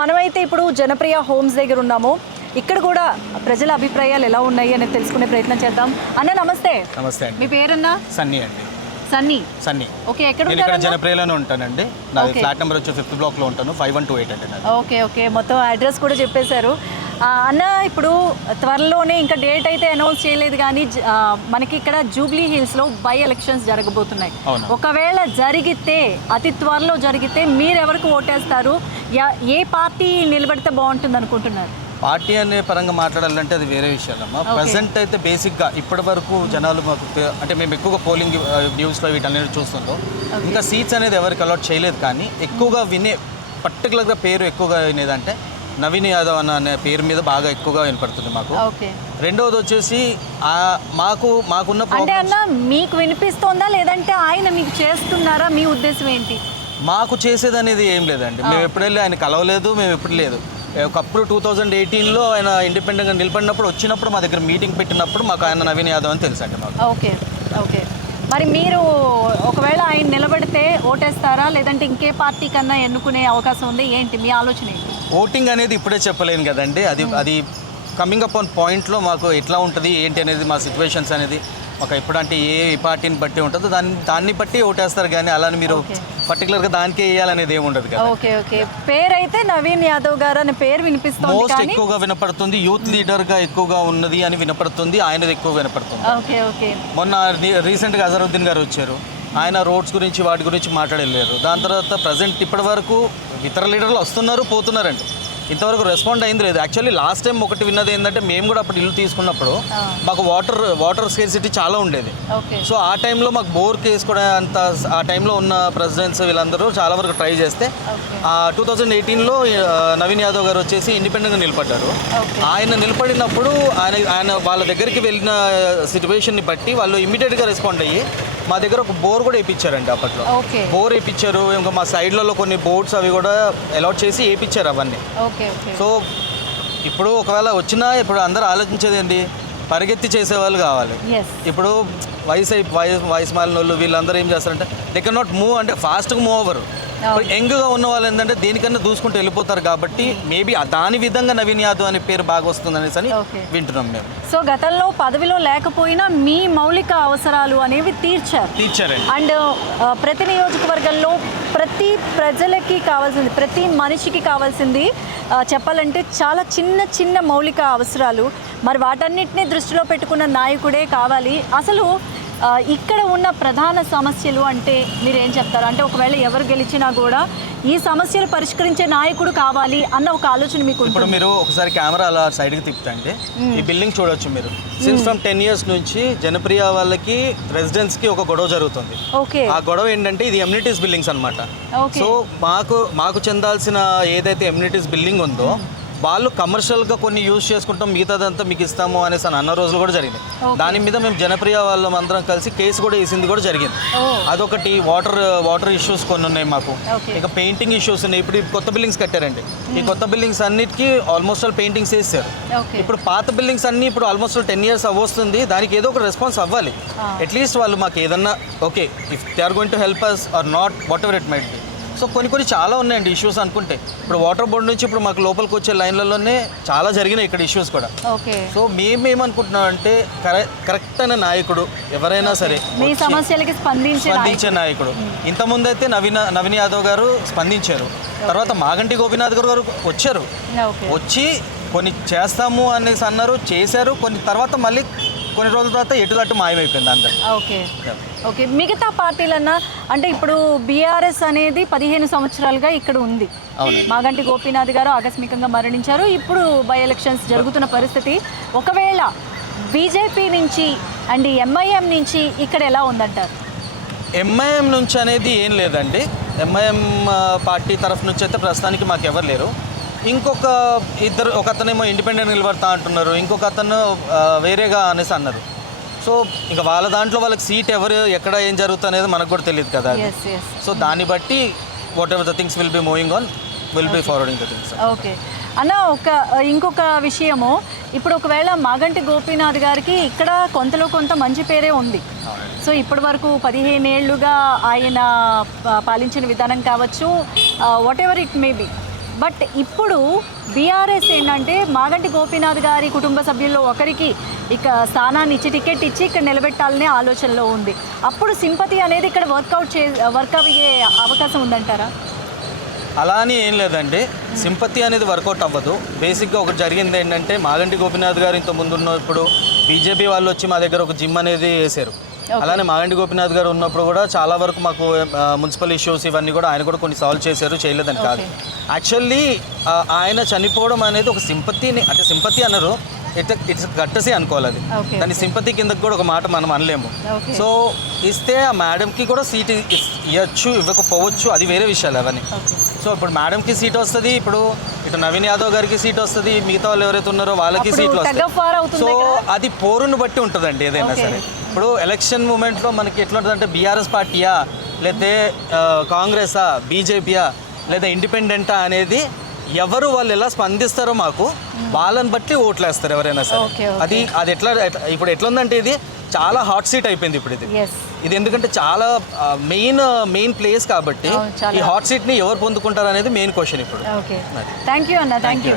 మనమైతే ఇప్పుడు జనప్రియ హోమ్స్ దగ్గర ఉన్నాము. ఇక్కడ కూడా ప్రజల అభిప్రాయాలు ఎలా ఉన్నాయి అనేది తెలుసుకునే ప్రయత్నం చేద్దాం. అన్న నమస్తే. నమస్తే అండి. మీ పేరన్నా? సన్నీ అండి. సన్నీ. ఓకే, ఎక్కడ నేను ఇక్కడ జనప్రియలోనే ఉంటానండి. నాది ఫ్లాట్ నెంబర్ వచ్చి 5th బ్లాక్ లో ఉంటాను. 5128 అండి నాది. ఓకే, మొత్తం అడ్రస్ కూడా చెప్పేశారు. అన్న ఇప్పుడు త్వరలోనే ఇంకా డేట్ అయితే అనౌన్స్ చేయలేదు కానీ మనకి ఇక్కడ జూబ్లీ హిల్స్లో బై ఎలక్షన్స్ జరగబోతున్నాయి. ఒకవేళ జరిగితే అతి త్వరలో జరిగితే మీరు ఎవరికి ఓటేస్తారు? ఏ పార్టీ నిలబడితే బాగుంటుంది అనుకుంటున్నారు? పార్టీ అనే పరంగా మాట్లాడాలంటే అది వేరే విషయాలమ్మా. ప్రజెంట్ అయితే బేసిక్గా ఇప్పటి వరకు జనాలు మాకు అంటే మేము ఎక్కువగా పోలింగ్ న్యూస్లో వీటన్నిటి చూస్తుంటాం. ఇంకా సీట్స్ అనేది ఎవరికి అలాట్ చేయలేదు కానీ ఎక్కువగా వినే పర్టికులర్గా పేరు ఎక్కువగా వినేదంటే నవీన్ యాదవ్ అనే పేరు మీద బాగా ఎక్కువగా వినపడుతుంది మాకు. రెండవది వచ్చేసి మాకున్న అంటే అన్న మీకు వినిపిస్తోందా లేదంటే ఆయన మీకు చేస్తున్నారా? మీ ఉద్దేశం ఏంటి? మాకు చేసేది అనేది ఏం లేదండి. మేము ఎప్పుడెళ్ళి ఆయన కలవలేదు, మేము ఎప్పుడు లేదు. ఒకప్పుడు 2018లో ఆయన ఇండిపెండెంట్గా నిలబడినప్పుడు వచ్చినప్పుడు మా దగ్గర మీటింగ్ పెట్టినప్పుడు మాకు ఆయన నవీన్ యాదవ్ అని తెలుసు అండి మాకు. ఓకే. మరి మీరు ఒకవేళ ఆయన నిలబడితే ఓటేస్తారా లేదంటే ఇంకే పార్టీ కన్నా ఎన్నుకునే అవకాశం ఉంది? ఏంటి మీ ఆలోచన ఏంటి? ఓటింగ్ అనేది ఇప్పుడే చెప్పలేను కదండి. అది కమింగ్ అప్ ఆన్ పాయింట్లో మాకు ఎట్లా ఉంటుంది ఏంటి అనేది మా సిచ్యువేషన్స్ అనేది మాకు ఎప్పుడంటే ఏ పార్టీని బట్టి ఉంటుందో దాన్ని బట్టి ఓటేస్తారు కానీ అలానే మీరు పర్టికులర్గా దానికే వేయాలనేది ఏమి ఉండదు కదా. ఓకే. పేరు అయితే నవీన్ యాదవ్ గారు అనే పేరు వినిపిస్తుంది, మోస్ట్ ఎక్కువగా వినపడుతుంది. యూత్ లీడర్గా ఎక్కువగా ఉన్నది అని వినపడుతుంది. ఆయనది ఎక్కువ వినపడుతుంది. ఓకే. మొన్న రీసెంట్గా అజరుద్దీన్ గారు వచ్చారు. ఆయన రోడ్స్ గురించి వాటి గురించి మాట్లాడలేరు. దాని తర్వాత ప్రజెంట్ ఇప్పటి వరకు ఇతర లీడర్లు వస్తున్నారు పోతున్నారండి. ఇంతవరకు రెస్పాండ్ అయింది లేదు. యాక్చువల్లీ లాస్ట్ టైం ఒకటి విన్నది ఏంటంటే మేము కూడా అప్పుడు ఇల్లు తీసుకున్నప్పుడు మాకు వాటర్ స్కేర్సిటీ చాలా ఉండేది. సో ఆ టైంలో మాకు బోర్ వేసుకోవడం అంత ఆ టైంలో ఉన్న ప్రెసిడెంట్స్ వీళ్ళందరూ చాలా వరకు ట్రై చేస్తే 2018లో నవీన్ యాదవ్ గారు వచ్చేసి ఇండిపెండెంట్గా నిలబడ్డారు. ఆయన నిలబడినప్పుడు ఆయన వాళ్ళ దగ్గరికి వెళ్ళిన సిచ్యువేషన్ని బట్టి వాళ్ళు ఇమ్మీడియట్గా రెస్పాండ్ అయ్యి మా దగ్గర ఒక బోర్ కూడా వేయించారండి. అప్పట్లో బోర్ వేయించారు. ఇంకా మా సైడ్లలో కొన్ని బోర్డ్స్ అవి కూడా అలాట్ చేసి వేయించారు అవన్నీ. సో ఇప్పుడు ఒకవేళ వచ్చినా ఇప్పుడు అందరూ ఆలోచించేది ఏంటి, పరిగెత్తి చేసేవాళ్ళు కావాలి. ఇప్పుడు వయసు మాలిన వాళ్ళు వీళ్ళందరూ ఏం చేస్తారంటే దే కెన్ నాట్ మూవ్, అంటే ఫాస్ట్గా మూవ్ అవ్వరు. యంగ్గా ఉన్న వాళ్ళు ఏంటంటే దేనికన్నా దూసుకుంటూ వెళ్ళిపోతారు. కాబట్టి మేబీ దాని విధంగా నవీన్ యాదవ్ అనే పేరు బాగా వస్తుంది అనేసి వింటున్నాం మేము. సో గతంలో పదవిలో లేకపోయినా మీ మౌలిక అవసరాలు అనేవి తీర్చారండి. అండ్ ప్రతి నియోజకవర్గంలో ప్రతి ప్రజలకి కావాల్సింది, ప్రతి మనిషికి కావాల్సింది చెప్పాలంటే చాలా చిన్న మౌలిక అవసరాలు. మరి వాటన్నిటిని దృష్టిలో పెట్టుకున్న నాయకుడే కావాలి. అసలు ఇక్కడ ఉన్న ప్రధాన సమస్యలు అంటే మీరు ఏం చెప్తారు? అంటే ఒకవేళ ఎవరు గెలిచినా కూడా ఈ సమస్యలు పరిష్కరించే నాయకుడు కావాలి అన్న ఒక ఆలోచన మీకు? ఇప్పుడు మీరు ఒకసారి కెమెరా అలా సైడ్కి తిప్పుతంటే ఈ బిల్డింగ్ చూడొచ్చు మీరు. సిన్స్ ఫ్రమ్ 10 years నుంచి జనప్రియ వాళ్ళకి రెసిడెంట్స్కి ఒక గొడవ జరుగుతుంది. ఆ గొడవ ఏంటంటే ఇది ఎమ్యూనిటీస్ బిల్డింగ్స్ అనమాట. సో మాకు చెందాల్సిన ఏదైతే ఎమ్యూనిటీస్ బిల్డింగ్ ఉందో వాళ్ళు కమర్షియల్గా కొన్ని యూజ్ చేసుకుంటాం, మిగతాదంతా మీకు ఇస్తాము అనేసి అన్న రోజులు కూడా జరిగింది. దాని మీద మేము జనప్రియ వాళ్ళం అందరం కలిసి కేసు కూడా వేసింది కూడా జరిగింది. అదొకటి. వాటర్ ఇష్యూస్ కొన్ని ఉన్నాయి మాకు. ఇక పెయింటింగ్ ఇష్యూస్ ఉన్నాయి. ఇప్పుడు కొత్త బిల్డింగ్స్ కట్టారండి. ఈ కొత్త బిల్డింగ్స్ అన్నిటికీ ఆల్మోస్ట్ ఆల్ పెయింటింగ్స్ వేసారు. ఇప్పుడు పాత బిల్డింగ్స్ అన్ని ఇప్పుడు ఆల్మోస్ట్ 10 years అవ్వస్తుంది. దానికి ఏదో ఒక రెస్పాన్స్ అవ్వాలి. అట్లీస్ట్ వాళ్ళు మాకు ఏదన్నా okay if they are going to help us or not, whatever it might be. So కొన్ని చాలా ఉన్నాయండి ఇష్యూస్ అనుకుంటే. ఇప్పుడు వాటర్ బోర్డు నుంచి ఇప్పుడు మాకు లోపలికి వచ్చే లైన్లలోనే చాలా జరిగినాయి ఇక్కడ ఇష్యూస్ కూడా. సో మేమేమనుకుంటున్నాం అంటే కరెక్ట్ అయిన నాయకుడు ఎవరైనా సరే సమస్యలకి స్పందించే నాయకుడు. ఇంతకుముందు అయితే నవీన్ యాదవ్ గారు స్పందించారు. తర్వాత మాగంటి గోపీనాథ్ గారు వచ్చారు. వచ్చి కొన్ని చేస్తాము అనేసి అన్నారు, చేశారు. తర్వాత మళ్ళీ కొన్ని రోజుల తర్వాత ఎటుదట్టు మాయమైపోయింది అందరు. ఓకే. మిగతా పార్టీలన్నా అంటే ఇప్పుడు బీఆర్ఎస్ అనేది 15 సంవత్సరాలుగా ఇక్కడ ఉంది. మాగంటి గోపీనాథ్ గారు ఆకస్మికంగా మరణించారు. ఇప్పుడు బై ఎలక్షన్స్ జరుగుతున్న పరిస్థితి. ఒకవేళ బీజేపీ నుంచి అండ్ ఎంఐఎం నుంచి ఇక్కడ ఎలా ఉందంటారు? ఎంఐఎం నుంచి అనేది ఏం లేదండి. ఎంఐఎం పార్టీ తరఫు నుంచి అయితే ప్రస్తుతానికి మాకు ఎవరు లేరు. ఒక అతనేమో ఇండిపెండెంట్ నిలబడతా అంటున్నారు, ఇంకొక అతను వేరేగా అనేసి అన్నారు. సో ఇంకా వాళ్ళ దాంట్లో వాళ్ళకి సీట్ ఎవరు ఎక్కడ ఏం జరుగుతుంది అనేది మనకు కూడా తెలియదు కదా. సో దాన్ని బట్టి what ever the things will be moving on, will be forwarding the things. Okay అన్న, ఇంకొక విషయము, ఇప్పుడు ఒకవేళ మాగంటి గోపీనాథ్ గారికి ఇక్కడ కొంత మంచి పేరే ఉంది. సో ఇప్పటి వరకు 15 ఏళ్లుగా ఆయన పాలించిన విధానం కావచ్చు, what ever it may be, but ఇప్పుడు బీఆర్ఎస్ ఏంటంటే మాగంటి గోపీనాథ్ గారి కుటుంబ సభ్యుల్లో ఒకరికి ఇక స్థానాన్ని ఇచ్చి టికెట్ ఇచ్చి ఇక్కడ నిలబెట్టాలనే ఆలోచనలో ఉంది. అప్పుడు సింపతి అనేది ఇక్కడ వర్క్ అయ్యే అవకాశం ఉందంటారా? అలా అని ఏం లేదండి, సింపతి అనేది వర్కౌట్ అవ్వదు. బేసిక్గా ఒకటి జరిగింది ఏంటంటే, మాగంటి గోపీనాథ్ గారు ఇంత ముందు ఉన్నప్పుడు బీజేపీ వాళ్ళు వచ్చి మా దగ్గర ఒక జిమ్ అనేది వేశారు. అలానే మాగంటి గోపీనాథ్ గారు ఉన్నప్పుడు కూడా చాలా వరకు మాకు మున్సిపల్ ఇష్యూస్ ఇవన్నీ కూడా ఆయన కూడా కొన్ని సాల్వ్ చేశారు, చేయలేదని కాదు. యాక్చువల్లీ ఆయన చనిపోవడం అనేది ఒక సింపతిని, అంటే సింపతి అన్నారు, ఇట్స్ గట్టసి అనుకోవాలి. అది దాని సింపతి కిందకి కూడా ఒక మాట మనం అనలేము. సో ఇస్తే ఆ మేడంకి కూడా సీట్ ఇవ్వచ్చు, ఇవ్వకపోవచ్చు, అది వేరే విషయాలు అవన్నీ. సో ఇప్పుడు మేడంకి సీట్ వస్తుంది, ఇప్పుడు ఇటు నవీన్ యాదవ్ గారికి సీట్ వస్తుంది, మిగతా వాళ్ళు ఎవరైతే ఉన్నారో వాళ్ళకి సీట్లు వస్తాయి. సో అది పోరును బట్టి ఉంటుందండి ఏదైనా సరే. ఇప్పుడు ఎలక్షన్ మూమెంట్లో మనకి ఎట్లా ఉంటుందంటే, బీఆర్ఎస్ పార్టీయా లేకపోతే కాంగ్రెసా, బీజేపీయా లేదా ఇండిపెండెంటా అనేది ఎవరు వాళ్ళు ఎలా స్పందిస్తారో మాకు వాళ్ళని బట్టి ఓట్లు వేస్తారు ఎవరైనా సరే. అది ఇప్పుడు ఎట్లా ఉందంటే, ఇది చాలా హాట్ సీట్ అయిపోయింది ఇప్పుడు ఇది ఎందుకంటే చాలా మెయిన్ ప్లేస్ కాబట్టి ఈ హాట్ సీట్ని ఎవరు పొందుకుంటారు అనేది మెయిన్ క్వశ్చన్ ఇప్పుడు. థ్యాంక్ యూ అన్న, థ్యాంక్ యూ.